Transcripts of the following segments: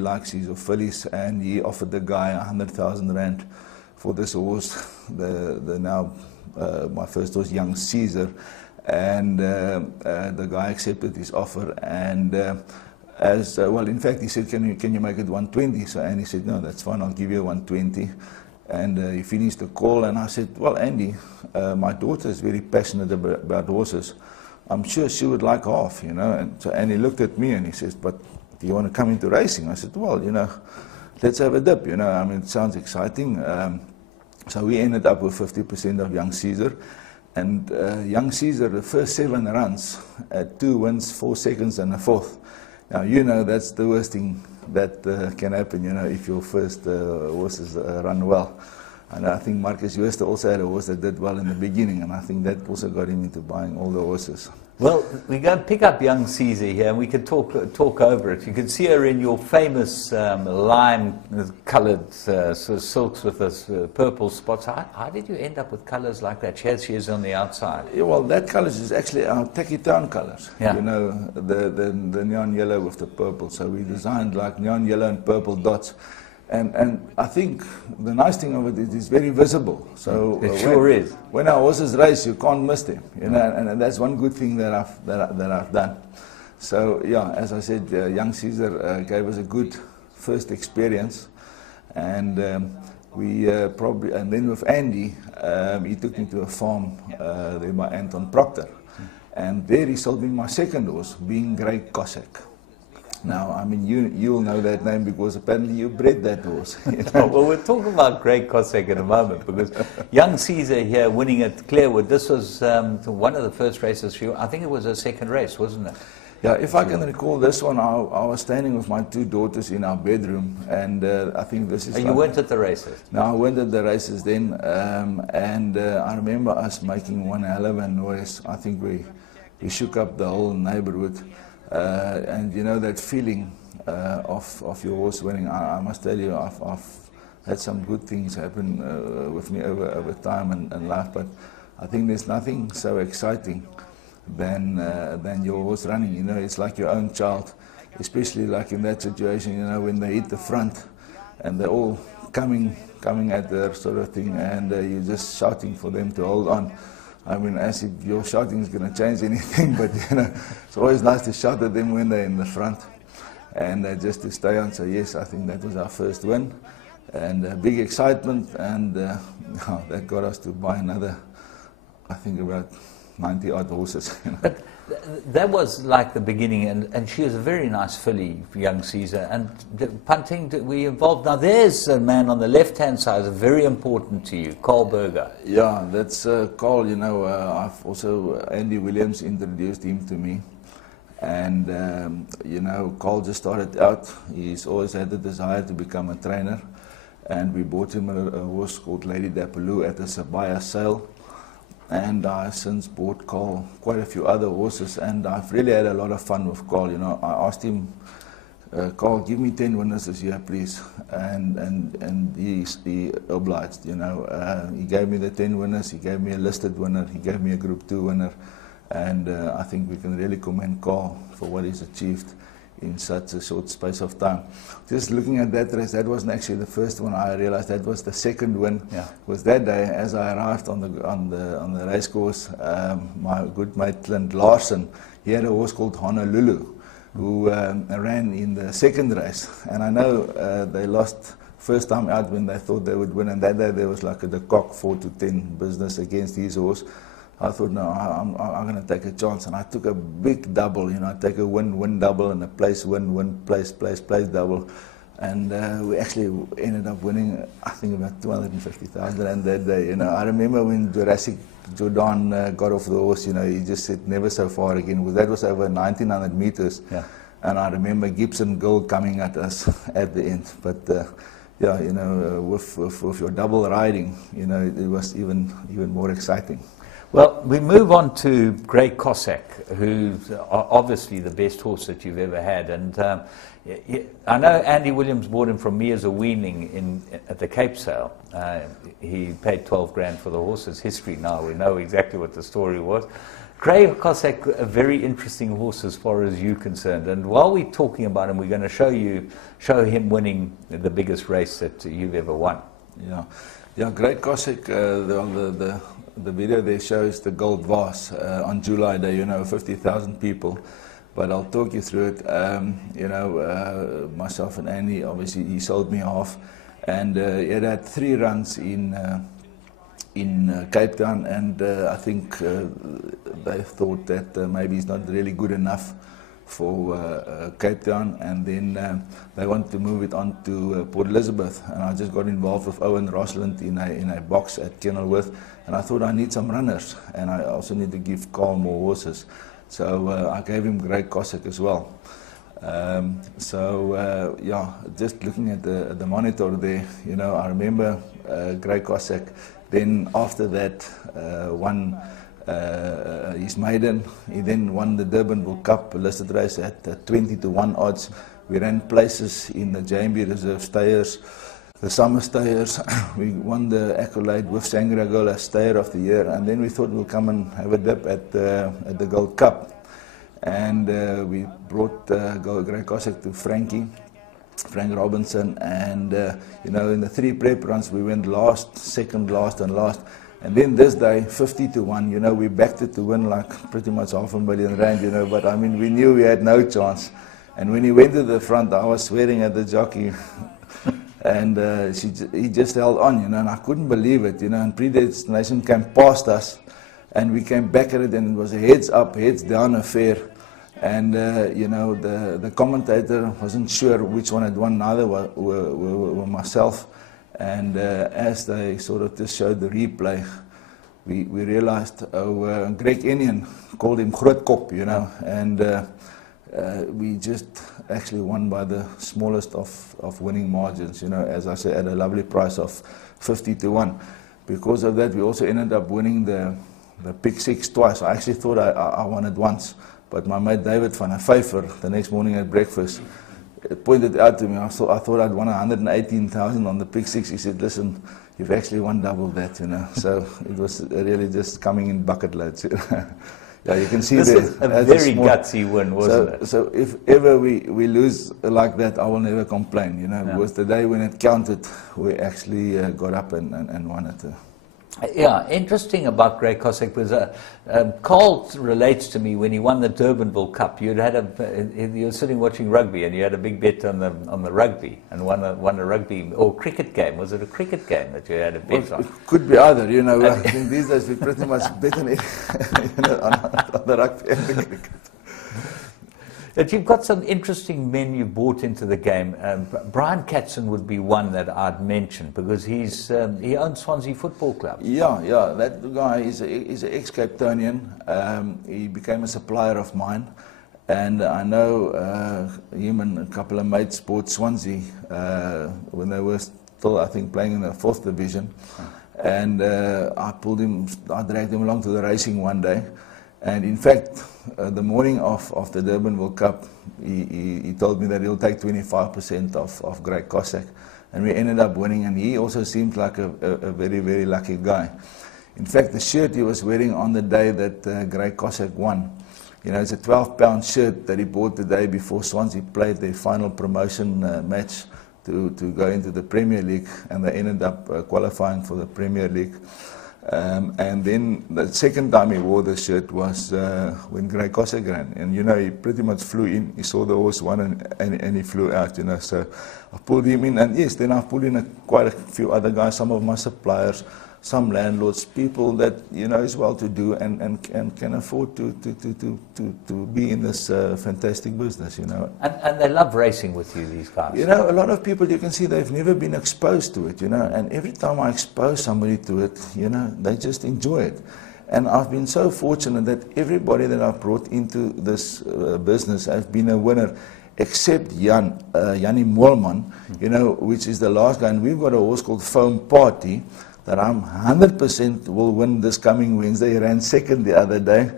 likes his fillies, and he offered the guy 100,000 rand for this horse. My first horse, Young Caesar, and the guy accepted his offer. And in fact, he said, "Can you make it 120?" So Andy said, "No, that's fine. I'll give you 120." And he finished the call, and I said, "Well, Andy, my daughter is very passionate about horses. I'm sure she would like half, you know." And so Andy looked at me and he says, "But do you want to come into racing?" I said, "Well, you know, let's have a dip, you know. I mean, it sounds exciting." So we ended up with 50% of Young Caesar. And Young Caesar, the first 7 runs, 2 wins, 4 seconds, and a 4th. Now, you know, that's the worst thing that can happen, you know, if your first horses run well. And I think Marcus Jooste also had a horse that did well in the beginning, and I think that also got him into buying all the horses. Well, we're going to pick up Young Caesar here, and we can talk over it. You can see her in your famous lime-coloured sort of silks with this purple spots. How did you end up with colours like that? She is on the outside. Yeah, well, that colours is actually our Tacky Town colours. Yeah. You know, the neon yellow with the purple. So we designed like neon yellow and purple dots. And I think the nice thing of it is it's very visible. So it sure is. When our horses race, you can't miss them. You know, and that's one good thing that I've done. So yeah, as I said, Young Caesar gave us a good first experience, and and then with Andy, he took me to a farm there by Anton Proctor, and there he sold me my second horse, being Grey Cossack. Now, I mean, you'll know that name because apparently you bred that horse. You know? Well, we'll talk about Grey Cossack in a moment, because Young Caesar here winning at Clearwood, this was one of the first races for you. I think it was a second race, wasn't it? Yeah, if I can recall this one, I was standing with my 2 daughters in our bedroom, and I think this is... You weren't at the races? No, I went at the races then, and I remember us making one hell of a noise. I think we shook up the whole neighborhood. And you know that feeling of your horse winning. I must tell you, I've had some good things happen with me over time and life, but I think there's nothing so exciting than your horse running. You know, it's like your own child, especially like in that situation. You know, when they hit the front and they're all coming at her sort of thing, and you're just shouting for them to hold on. I mean, as if your shouting is going to change anything, but you know, it's always nice to shout at them when they're in the front, and just to stay on. So yes, I think that was our first win, and big excitement, and that got us to buy another, I think about 90 odd horses. You know. But that was like the beginning, and she was a very nice filly, Young Caesar. And the punting, we involved. Now there's a man on the left-hand side, is very important to you, Carl Berger. Yeah, that's Carl. You know, I've also Andy Williams introduced him to me, and you know, Carl just started out. He's always had the desire to become a trainer, and we bought him a horse called Lady Dapaloo at the Sabaya sale. And I since bought Carl quite a few other horses, and I've really had a lot of fun with Carl. You know, I asked him, Carl, give me 10 winners this year, please, and he obliged. You know, he gave me the 10 winners. He gave me a listed winner. He gave me a Group 2 winner, and I think we can really commend Carl for what he's achieved in such a short space of time. Just looking at that race, that wasn't actually the first one. I realized that was the second win. Yeah. Was that day as I arrived on the race course. My good mate Clint Larson, he had a horse called Honolulu, who ran in the second race, and I know they lost first time out when they thought they would win, and that day there was like a cock 4-10 business against his horse. I thought, no, I'm going to take a chance, and I took a big double. You know, I take a win double, and a place win place double, and we actually ended up winning, I think, about 250,000 rand that day. You know, I remember when Jurassic Jordan got off the horse. You know, he just said never so far again. That was over 1900 meters, yeah. And I remember Gibson Gold coming at us at the end, but. Yeah, you know, with your double riding, you know, it was even more exciting. Well, we move on to Grey Cossack, who's obviously the best horse that you've ever had. And I know Andy Williams bought him from me as a weaning at the Cape sale. He paid 12 grand for the horse's history now. We know exactly what the story was. Grey Cossack, a very interesting horse as far as you're concerned. And while we're talking about him, we're going to show him winning the biggest race that you've ever won. Yeah, yeah. Grey Cossack. The video there shows the Gold Vase on July Day. You know, 50,000 people. But I'll talk you through it. You know, myself and Andy. Obviously, he sold me half, and he had 3 runs in Cape Town, and I think they thought that maybe he's not really good enough for Cape Town, and then they wanted to move it on to Port Elizabeth, and I just got involved with Owen Rosland in a box at Kenilworth, and I thought I need some runners, and I also need to give Carl more horses, so I gave him Grey Cossack as well. Yeah, just looking at the monitor there, you know, I remember Grey Cossack. Then after that, won his maiden. He then won the Durban Bull Cup listed race at 20-1 odds. We ran places in the JMB Reserve Stayers, the Summer Stayers. We won the accolade with Sangria Girl as Stayer of the Year, and then we thought we'll come and have a dip at the Gold Cup. And we brought Grey Cossack to Frank Robinson, and you know, in the 3 prep runs we went last, second, last, and last. And then this day, 50-1, you know, we backed it to win like pretty much R500,000, you know, but I mean, we knew we had no chance. And when he went to the front, I was swearing at the jockey, and he just held on, you know, and I couldn't believe it, you know, and Predestination came past us, and we came back at it, and it was a heads up, heads down affair. And you know, the commentator wasn't sure which one had won, neither were myself. And as they sort of just showed the replay, we realized, Greg Enion called him Grootkop, you know, and we just actually won by the smallest of winning margins, you know, as I said, at a lovely price of 50-1. Because of that, we also ended up winning the Pick Six twice. I actually thought I won it once. But my mate David van der Vyver, the next morning at breakfast, pointed out to me, I thought I'd won 118,000 on the Pick Six. He said, listen, you've actually won double that, you know. So it was really just coming in bucket loads. Yeah, you can see this there. Was a very gutsy win, wasn't it? So if ever we lose like that, I will never complain, you know, Yeah. because the day when it counted, we actually got up and won it. Yeah, interesting about Grey Cossack was Carl relates to me when he won the Durbanville Cup. You were sitting watching rugby, and you had a big bet on the rugby, and won a rugby or cricket game. Was it a cricket game that you had a bet on? It could be either, you know. I think these days we pretty much bet on it, you know, on the rugby and the cricket. But you've got some interesting men you've brought into the game. Brian Katzen would be one that I'd mention because he owns Swansea Football Club. Yeah, that guy is an ex-Cape Townian. He became a supplier of mine, and I know him and a couple of mates bought Swansea when they were still, I think, playing in the 4th division. And I dragged him along to the racing one day. And in fact, the morning of the Durbanville Cup, he told me that he'll take 25% of Grey Cossack. And we ended up winning, and he also seemed like a very, very lucky guy. In fact, the shirt he was wearing on the day that Grey Cossack won, you know, it's a 12-pound shirt that he bought the day before Swansea played their final promotion match to go into the Premier League, and they ended up qualifying for the Premier League. And then the second time he wore the shirt was when Grey Cossack ran, and you know, he pretty much flew in. He saw the horse won, and he flew out, you know. So I pulled him in, and yes, then I pulled in quite a few other guys, some of my suppliers, some landlords, people that, you know, is well-to-do and can afford to be in this fantastic business, you know. And they love racing with you, these guys. You know, a lot of people, you can see they've never been exposed to it, you know, and every time I expose somebody to it, you know, they just enjoy it. And I've been so fortunate that everybody that I've brought into this business has been a winner, except Jannie Moelman, you know, which is the last guy. And we've got a horse called Foam Party that I'm 100% will win this coming Wednesday. He ran second the other day.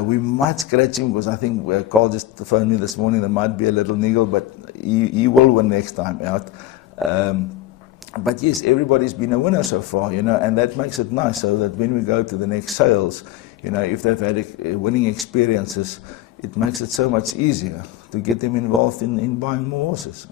We might scratch him because I think Carl just phoned me this morning. There might be a little niggle, but he will win next time out. But yes, everybody's been a winner so far, you know, and that makes it nice, so that when we go to the next sales, You know, if they've had winning experiences, it makes it so much easier to get them involved in buying more horses.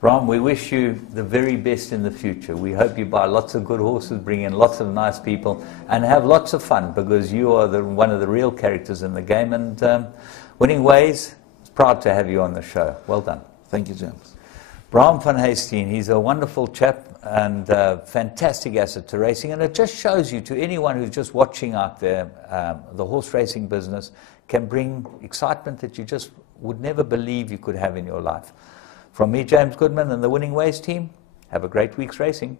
Bram, we wish you the very best in the future. We hope you buy lots of good horses, bring in lots of nice people, and have lots of fun, because you are one of the real characters in the game. And Winning Ways is proud to have you on the show. Well done. Thank you, James. Bram van Heesteen, he's a wonderful chap and fantastic asset to racing, and it just shows you, to anyone who's just watching out there, the horse racing business can bring excitement that you just would never believe you could have in your life. From me, James Goodman, and the Winning Ways team, have a great week's racing.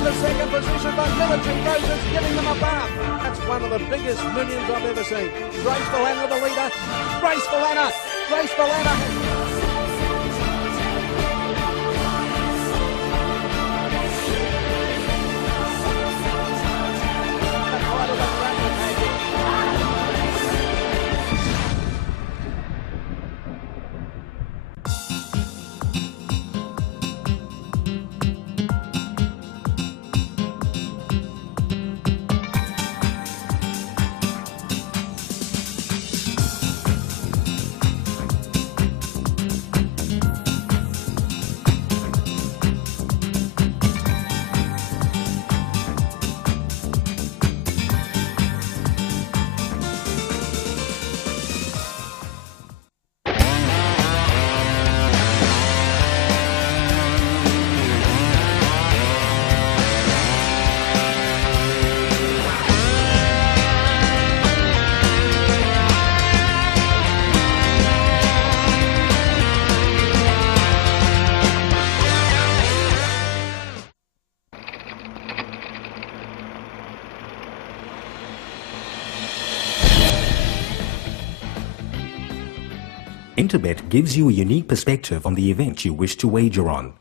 The second position by Military Roses, giving them a bath. That's one of the biggest millions I've ever seen. Grace Valana, the leader. Grace Valana. Grace Valana. Interbet gives you a unique perspective on the event you wish to wager on.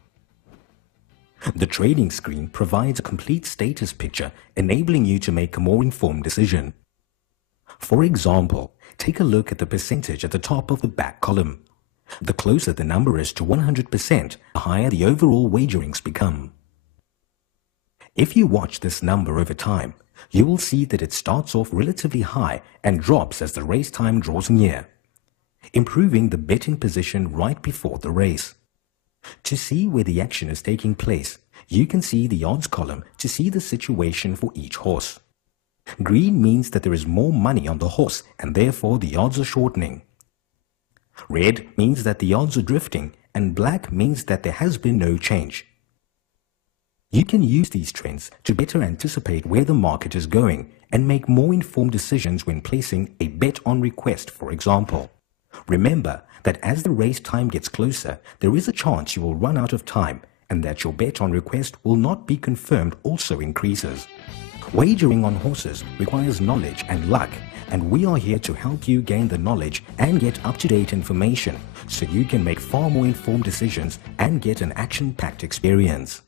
The trading screen provides a complete status picture, enabling you to make a more informed decision. For example, take a look at the percentage at the top of the back column. The closer the number is to 100%, the higher the overall wagerings become. If you watch this number over time, you will see that it starts off relatively high and drops as the race time draws near, improving the betting position right before the race. To see where the action is taking place, you can see the odds column to see the situation for each horse. Green means that there is more money on the horse and therefore the odds are shortening. Red means that the odds are drifting, and black means that there has been no change. You can use these trends to better anticipate where the market is going and make more informed decisions when placing a bet on request, for example. Remember that as the race time gets closer, there is a chance you will run out of time, and that your bet on request will not be confirmed also increases. Wagering on horses requires knowledge and luck, and we are here to help you gain the knowledge and get up-to-date information so you can make far more informed decisions and get an action-packed experience.